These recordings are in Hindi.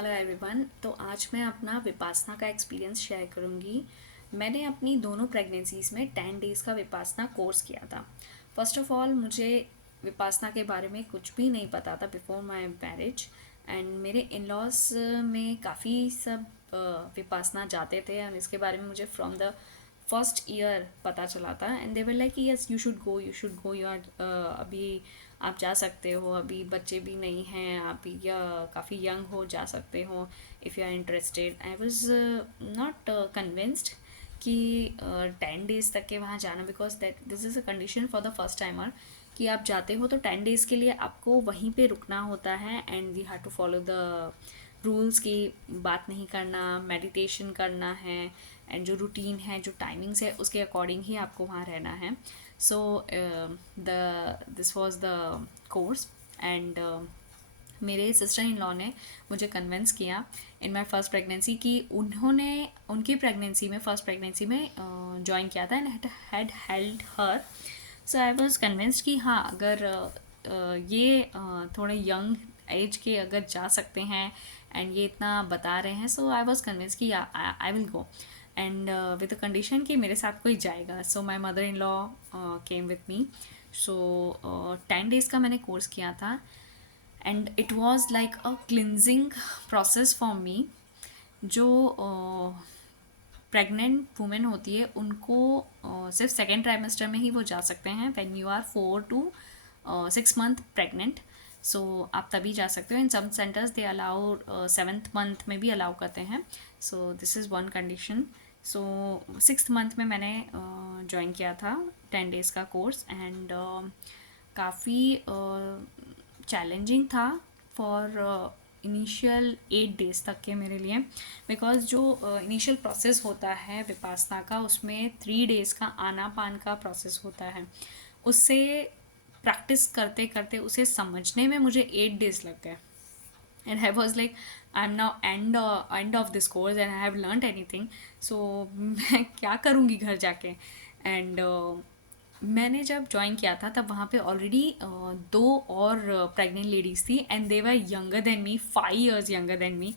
Hello everyone. तो आज मैं अपना विपासना का एक्सपीरियंस शेयर करूँगी। मैंने अपनी दोनों प्रेगनेंसीज़ में 10 डेज़ का विपासना कोर्स किया था। फर्स्ट ऑफ ऑल मुझे विपासना के बारे में कुछ भी नहीं पता था बिफोर माय मैरिज। एंड मेरे इन लॉज में काफ़ी सब विपासना जाते थे एंड इसके बारे में मुझे फ्रॉम द फर्स्ट ईयर पता चला था। And they were like yes you should go you are अभी आप जा सकते हो, अभी बच्चे भी नहीं हैं, आप या काफ़ी यंग हो, जा सकते हो if you are interested. I was not convinced कि 10 डेज़ तक के वहाँ जाना, because that this is a condition for the first timer कि आप जाते हो तो 10 डेज़ के लिए आपको वहीं पे रुकना होता है and you have to follow the rules की बात नहीं करना, मेडिटेशन करना है एंड जो रूटीन है, जो टाइमिंग्स है, उसके अकॉर्डिंग ही आपको वहाँ रहना है। So the this was the course and मेरे सिस्टर इन लॉ ने मुझे कन्विंस किया इन माई फर्स्ट प्रेगनेंसी कि उन्होंने उनकी प्रेगनेंसी में फर्स्ट प्रेगनेंसी में ज्वाइन किया था and had held her. So I was convinced कि हाँ, अगर ये थोड़े यंग एज के अगर जा सकते हैं एंड ये इतना बता रहे हैं, सो आई वॉज कन्विंस कि I will go and with the condition कि मेरे साथ कोई जाएगा। So my mother in law came with me. So 10 days का मैंने कोर्स किया था and it was like a cleansing process for me. जो प्रेग्नेंट वुमेन होती है उनको सिर्फ सेकेंड ट्राइमेस्टर में ही वो जा सकते हैं, when you are 4 to 6 month pregnant. So आप तभी जा सकते हो। In some centres they allow 7th month में भी अलाउ करते हैं। So this is one condition. So 6th month में मैंने ज्वाइन किया था 10 डेज़ का कोर्स एंड काफ़ी चैलेंजिंग था फॉर इनिशियल 8 डेज़ तक के मेरे लिए, बिकॉज जो इनिशियल प्रोसेस होता है विपासना का, उसमें 3 डेज़ का आना पान का प्रोसेस होता है। उससे प्रैक्टिस करते करते उसे समझने में मुझे 8 डेज़ लग गए and I was like, I'm now end of this course and I have learned anything, so मैं क्या करूँगी घर जाके। एंड मैंने जब ज्वाइन किया था तब वहाँ पे ऑलरेडी 2 और प्रेग्नेंट लेडीज़ थी and they were younger than me, 5 years younger than me.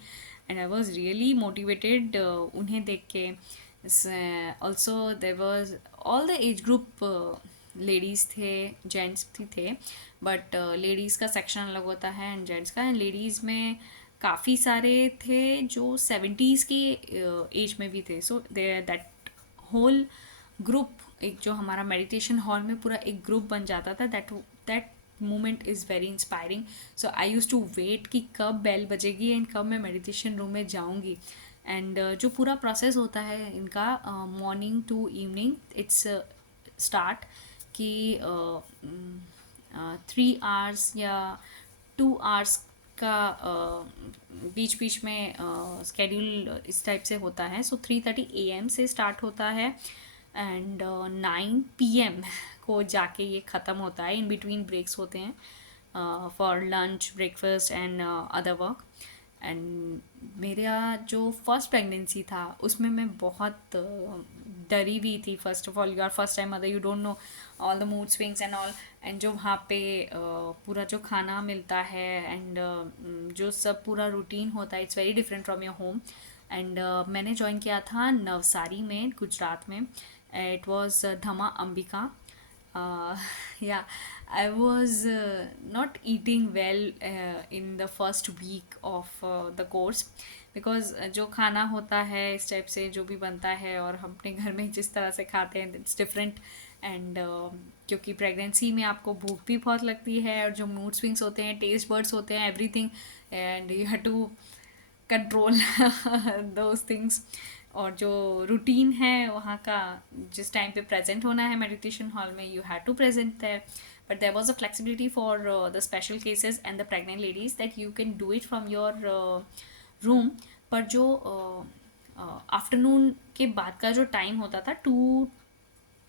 And I was really motivated उन्हें देख के। Also there was all the age group, ladies थे, जेंट्स भी थे, बट लेडीज़ का सेक्शन अलग होता है एंड जेंट्स का। एंड लेडीज़ में काफ़ी सारे थे जो 70s की एज में भी थे। सो दे दैट होल ग्रुप, एक जो हमारा मेडिटेशन हॉल में पूरा एक ग्रुप बन जाता था, that moment is very inspiring. So I use to wait कि कब बेल बजेगी एंड कब मैं मेडिटेशन रूम में जाऊँगी। एंड जो पूरा प्रोसेस होता है इनका, morning to evening it's start कि 3 आवर्स या 2 आवर्स का बीच बीच में स्केड्यूल इस टाइप से होता है। सो 3:30 AM से स्टार्ट होता है एंड 9 PM को जाके ये ख़त्म होता है। इन बिटवीन ब्रेक्स होते हैं for lunch, breakfast and other work. And मेरा जो फर्स्ट प्रेगनेंसी था उसमें मैं बहुत डरी हुई थी। First of all, you are first time mother, you don't know all the mood swings and all. And जो वहाँ पे पूरा जो खाना मिलता है एंड जो सब पूरा रूटीन होता है, it's very different from your home. And मैंने ज्वाइन किया था नवसारी में, गुजरात में। It was Dhamma Ambika. Yeah, I was not eating well in the first week of the course, because जो खाना होता है इस टाइप से जो भी बनता है और हम अपने घर में जिस तरह से खाते हैं इट्स डिफरेंट। एंड क्योंकि प्रेगनेंसी में आपको भूख भी बहुत लगती है और जो मूड स्विंग्स होते हैं, टेस्ट बर्ड्स होते हैं, everything, and you have to control those things. और जो रूटीन है वहाँ का, जिस टाइम पे प्रेजेंट होना है मेडिटेशन हॉल में, you have to present there. But there was a flexibility for the special cases and the pregnant ladies that you can do it from your room. पर जो आफ्टरनून के बाद का जो टाइम होता था, 2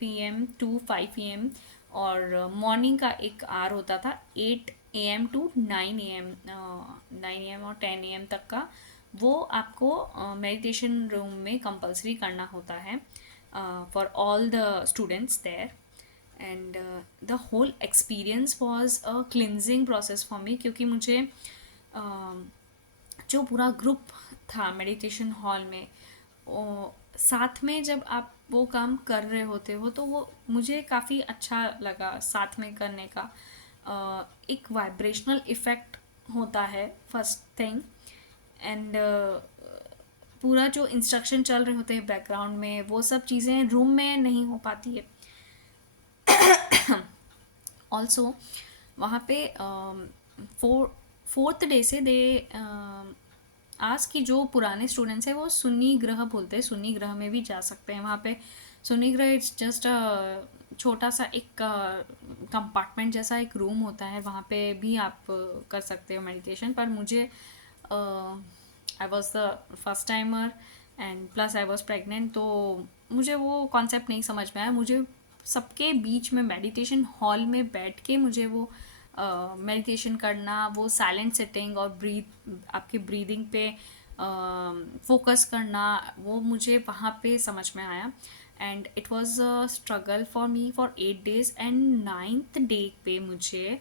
PM टू 5 PM, और मॉर्निंग का एक आर होता था 8 AM टू 9 AM, 9 AM और 10 AM तक का, वो आपको मेडिटेशन रूम में कंपलसरी करना होता है for all the students there. And the whole experience was a cleansing process for me, क्योंकि मुझे जो पूरा ग्रुप था मेडिटेशन हॉल में, साथ में जब आप वो काम कर रहे होते हो तो वो मुझे काफ़ी अच्छा लगा साथ में करने का। एक वाइब्रेशनल इफ़ेक्ट होता है फर्स्ट थिंग। एंड पूरा जो इंस्ट्रक्शन चल रहे होते हैं बैकग्राउंड में, वो सब चीज़ें रूम में नहीं हो पाती है। ऑल्सो वहाँ पे फोर्थ डे से दे आज की जो पुराने स्टूडेंट्स हैं वो सुन्नी ग्रह बोलते हैं, सुन्नी ग्रह में भी जा सकते हैं। वहाँ पे सुन्नी ग्रह इट्स जस्ट छोटा सा एक कंपार्टमेंट जैसा एक रूम होता है, वहाँ पे भी आप कर सकते हो मेडिटेशन। पर मुझे I was the first timer and plus I was pregnant, तो मुझे वो कॉन्सेप्ट नहीं समझ में आया। मुझे सबके बीच में मेडिटेशन हॉल में बैठ के मुझे वो मेडिटेशन करना, वो साइलेंट सिटिंग और आपके ब्रीदिंग पे फोकस करना, वो मुझे वहाँ पे समझ में आया। And it was a struggle for me for 8 days। And 9th day पे मुझे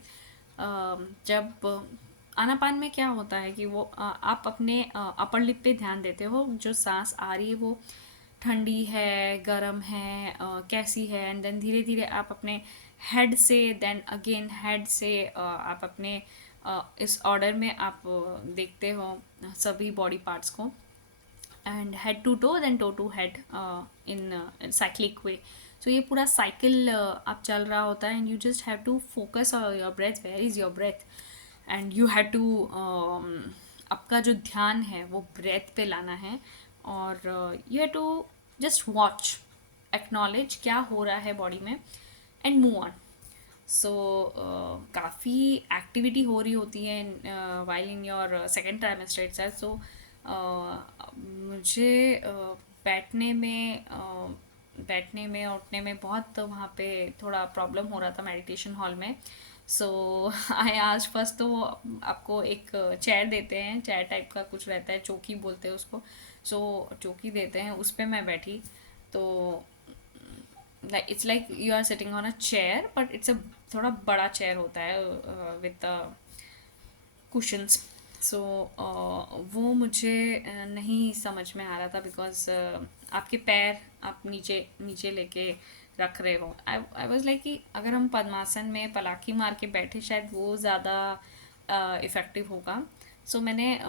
जब आनापान में क्या होता है कि वो आप अपने अपर लिप पे ध्यान देते हो, जो सांस आ रही है वो ठंडी है, गर्म है, कैसी है। एंड देन धीरे धीरे आप अपने हेड से, देन अगेन हेड से आप अपने इस ऑर्डर में आप देखते हो सभी बॉडी पार्ट्स को, and head to toe then toe to head in cyclic way. So ये पूरा साइकिल आप चल रहा होता है, and you just have to focus your breath, where is your breath, and you have to आपका जो ध्यान है वो ब्रेथ पे लाना है, और you have to just watch, acknowledge क्या हो रहा है बॉडी में, एंड मूव ऑन। सो काफ़ी एक्टिविटी हो रही होती है while in your second trimester itself. So मुझे बैठने में उठने में बहुत वहाँ पे थोड़ा प्रॉब्लम हो रहा था मेडिटेशन हॉल में। सो आई आज फर्स्ट तो वो आपको एक चेयर देते हैं, चेयर टाइप का कुछ रहता है, चौकी बोलते हैं उसको। सो चौकी देते हैं, उस पर मैं बैठी। तो like it's like you are sitting on a chair, but it's a थोड़ा बड़ा चेयर होता है विद कुशंस। सो वो मुझे नहीं समझ में आ रहा था, बिकॉज आपके पैर आप नीचे नीचे लेके रख रहे हो। आई वॉज लाइक कि अगर हम पद्मासन में पलाकी मार के बैठे शायद वो ज़्यादा इफ़ेक्टिव होगा। सो मैंने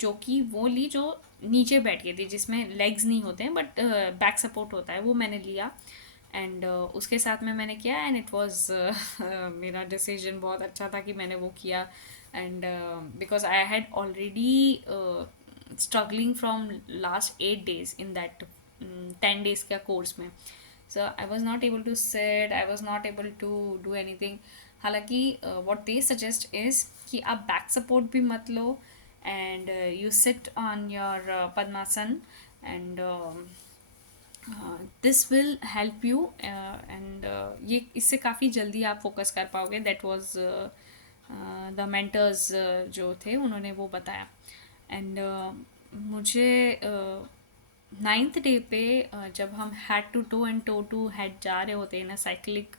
चौकी वो ली जो नीचे बैठ गई थी, जिसमें लेग्स नहीं होते हैं बट बैक सपोर्ट होता है, वो मैंने लिया। एंड उसके साथ में मैंने किया, एंड इट वॉज मेरा डिसीजन बहुत अच्छा था कि मैंने वो किया। And because I had already struggling from last 8 days in that 10 days का कोर्स में। So I was not able to sit, I was not able to do anything. हालांकि वॉट दे सजेस्ट इज़ कि आप बैक सपोर्ट भी मत लो, and you sit on your padmasana, and this will help you, and ये इससे काफ़ी जल्दी आप फोकस कर पाओगे। दैट वॉज द मेंटर्स जो थे उन्होंने वो बताया। एंड मुझे 9th डे पे जब हम head to toe and toe to head जा रहे होते हैं ना साइक्लिक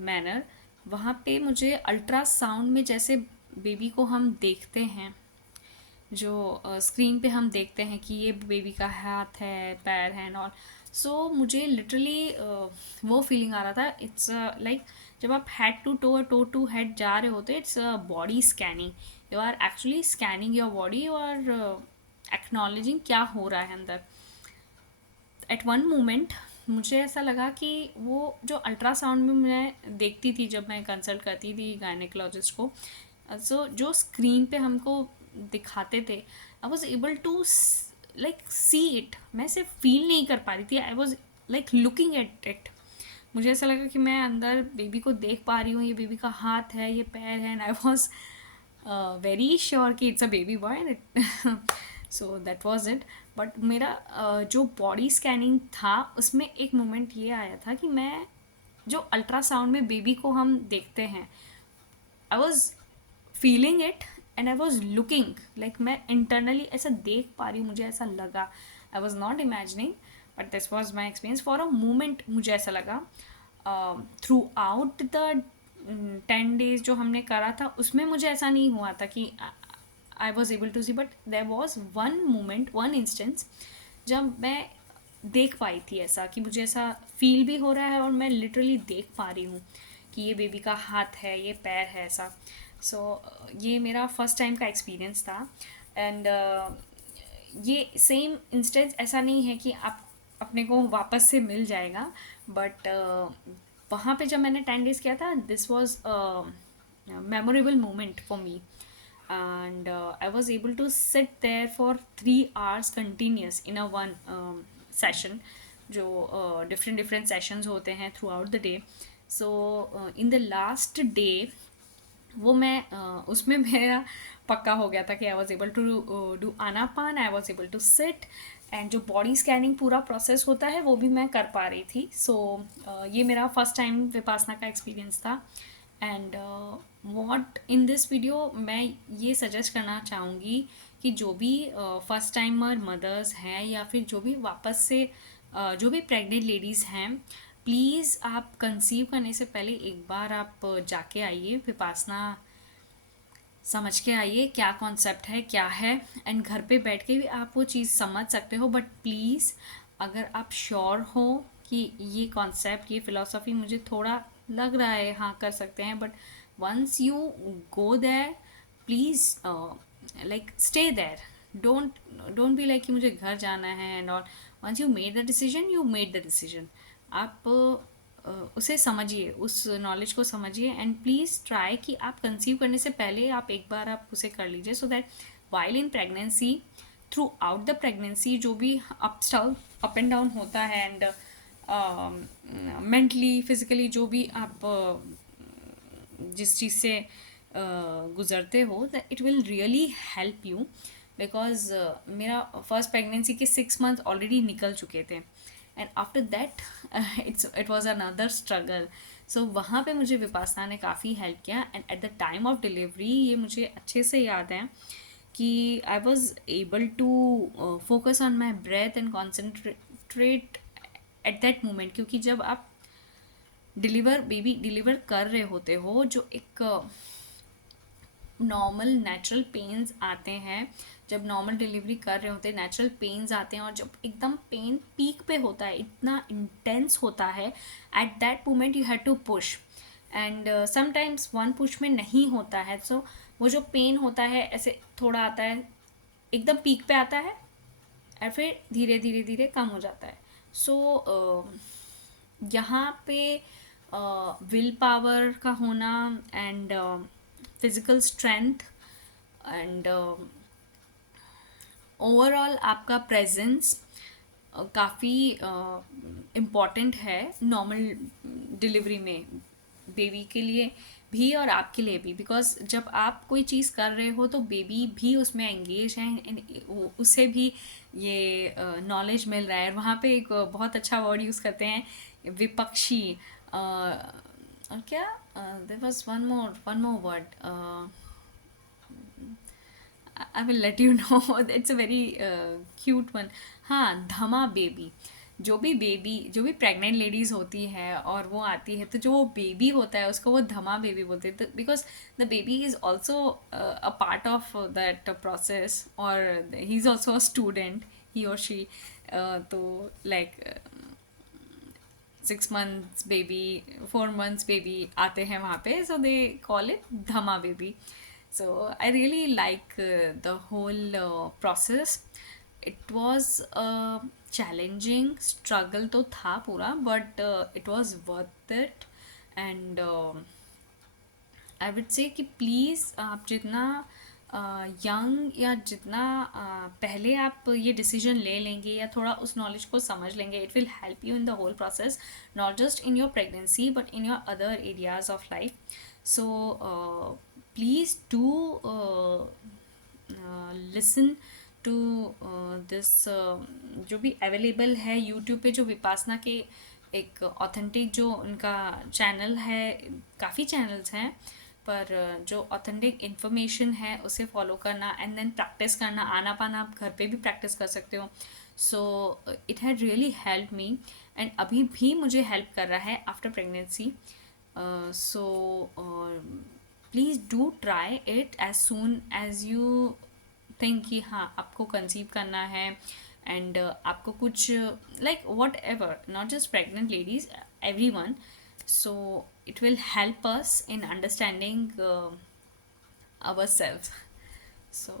मैनर, वहाँ पे मुझे अल्ट्रासाउंड में जैसे बेबी को हम देखते हैं, जो स्क्रीन पे हम देखते हैं कि ये बेबी का हाथ है, पैर है, और सो मुझे लिटरली वो फीलिंग आ रहा था। इट्स लाइक जब आप हेड टू टू हेड जा रहे होते, it's body scanning. You are actually scanning your body, और एक्नॉलेजिंग क्या हो रहा है अंदर। एट वन मोमेंट मुझे ऐसा लगा कि वो जो अल्ट्रासाउंड में मैं देखती थी जब मैं कंसल्ट करती थी गायनेकोलॉजिस्ट को, सो जो स्क्रीन पे हमको दिखाते थे, I was able to like see it. मैं सिर्फ फील नहीं कर पा रही थी, I was like looking at it. मुझे ऐसा लगा कि मैं अंदर बेबी को देख पा रही हूँ, ये बेबी का हाथ है, ये पैर है, and I was very sure कि it's a baby boy, and so that was it. But मेरा जो बॉडी स्कैनिंग था उसमें एक मोमेंट ये आया था कि मैं जो अल्ट्रासाउंड में बेबी को हम देखते हैं, I was feeling it, and I was looking like मैं इंटरनली ऐसा देख पा रही हूँ, मुझे ऐसा लगा। आई was not imagining, but this was my experience. For a moment मुझे ऐसा लगा। थ्रू आउट द 10 days जो हमने करा था उसमें मुझे ऐसा नहीं हुआ था कि I was able to see, but there was one moment, one instance जब मैं देख पाई थी ऐसा कि मुझे ऐसा फील भी हो रहा है और मैं लिटरली देख पा रही हूँ कि ये बेबी का हाथ है, ये पैर है ऐसा. सो ये मेरा फर्स्ट टाइम का एक्सपीरियंस था. एंड ये सेम इंस्टेंस ऐसा नहीं है कि आप अपने को वापस से मिल जाएगा, बट वहाँ पे जब मैंने 10 days किया था, this was memorable moment for me. And I was able to sit there for 3 hours continuous in a one session, जो different different sessions होते हैं throughout the day. So in the last day वो मैं उसमें मेरा पक्का हो गया था कि I was able to do Anapana, I was able to sit, and जो बॉडी स्कैनिंग पूरा प्रोसेस होता है वो भी मैं कर पा रही थी. सो ये मेरा फर्स्ट टाइम विपासना का एक्सपीरियंस था. And what in this video मैं ये सजेस्ट करना चाहूँगी कि जो भी फर्स्ट टाइमर मदर्स हैं या फिर जो भी वापस से जो भी प्रेग्नेंट लेडीज़ हैं, प्लीज़ आप कंसीव करने से पहले एक बार आप जाके आइए, विपासना समझ के आइए क्या कॉन्सेप्ट है, क्या है. एंड घर पे बैठ के भी आप वो चीज़ समझ सकते हो, बट प्लीज़ अगर आप श्योर हो कि ये कॉन्सेप्ट, ये फ़िलॉसफी मुझे थोड़ा लग रहा है हाँ कर सकते हैं, but once you go there, please like stay there. Don't be like कि मुझे घर जाना है and all. Once you made the decision, you made the decision. आप उसे समझिए, उस नॉलेज को समझिए, एंड प्लीज़ ट्राई कि आप कंसीव करने से पहले आप एक बार आप उसे कर लीजिए, so that while in pregnancy, through out the pregnancy जो भी अप एंड डाउन होता है, एंड मेंटली फिजिकली जो भी आप जिस चीज़ से गुज़रते हो, it will really help you. Because मेरा फर्स्ट प्रेगनेंसी के 6 months ऑलरेडी निकल चुके थे, and after that it was another struggle. So वहाँ पे मुझे विपासना ने काफ़ी हेल्प किया. And at the time of delivery ये मुझे अच्छे से याद है कि I was able to focus on my breath and concentrate at that moment. क्योंकि जब आप बेबी डिलीवर कर रहे होते हो, जो एक नॉर्मल नेचुरल पेन्स आते हैं, जब नॉर्मल डिलीवरी कर रहे होते हैं नेचुरल पेन्स आते हैं, और जब एकदम पेन पीक पे होता है, इतना इंटेंस होता है, at that moment you have to push. And sometimes one push में नहीं होता है. सो वो जो पेन होता है ऐसे थोड़ा आता है, एकदम पीक पे आता है, और फिर धीरे धीरे धीरे कम हो जाता है. सो यहाँ पे विल पावर का होना and physical strength and overall आपका प्रेजेंस काफ़ी इम्पॉर्टेंट है नॉर्मल डिलीवरी में, बेबी के लिए भी और आपके लिए भी. बिकॉज जब आप कोई चीज़ कर रहे हो तो बेबी भी उसमें एंगेज है, एंड उससे भी ये नॉलेज मिल रहा है. वहाँ पे एक बहुत अच्छा वर्ड यूज़ करते हैं, विपक्षी. और क्या there was one more word, I will let you know. It's a very cute one. हाँ, धमा बेबी. जो भी प्रेग्नेंट लेडीज़ होती है और वो आती है, तो जो वो बेबी होता है उसको वो धमा बेबी बोलते हैं, because the baby is also a part of that process, और he is also a student, he और शी. तो like 6 months baby, 4 months baby आते हैं वहाँ पे, so they call it Dhamma baby. So I really like the whole process. It was a challenging struggle तो था पूरा, but it was worth it. And I would say कि please आप जितना यंग या जितना पहले आप ये डिसीजन ले लेंगे या थोड़ा उस नॉलेज को समझ लेंगे, it will help you in the whole process, not just in your pregnancy but in your other areas of life. So please do listen to this जो भी अवेलेबल है यूट्यूब पे, जो विपासना के एक ऑथेंटिक जो उनका चैनल है, काफ़ी चैनल्स हैं, पर जो ऑथेंटिक इन्फॉर्मेशन है उसे फॉलो करना, एंड देन प्रैक्टिस करना. आना पाना आप घर पे भी प्रैक्टिस कर सकते हो. So it had really help me, and अभी भी मुझे हेल्प कर रहा है after pregnancy. So please do try it as soon as you think कि हाँ आपको कंसीव करना है, एंड आपको कुछ like what ever, not just pregnant ladies, every one. So it will help us in understanding our self. So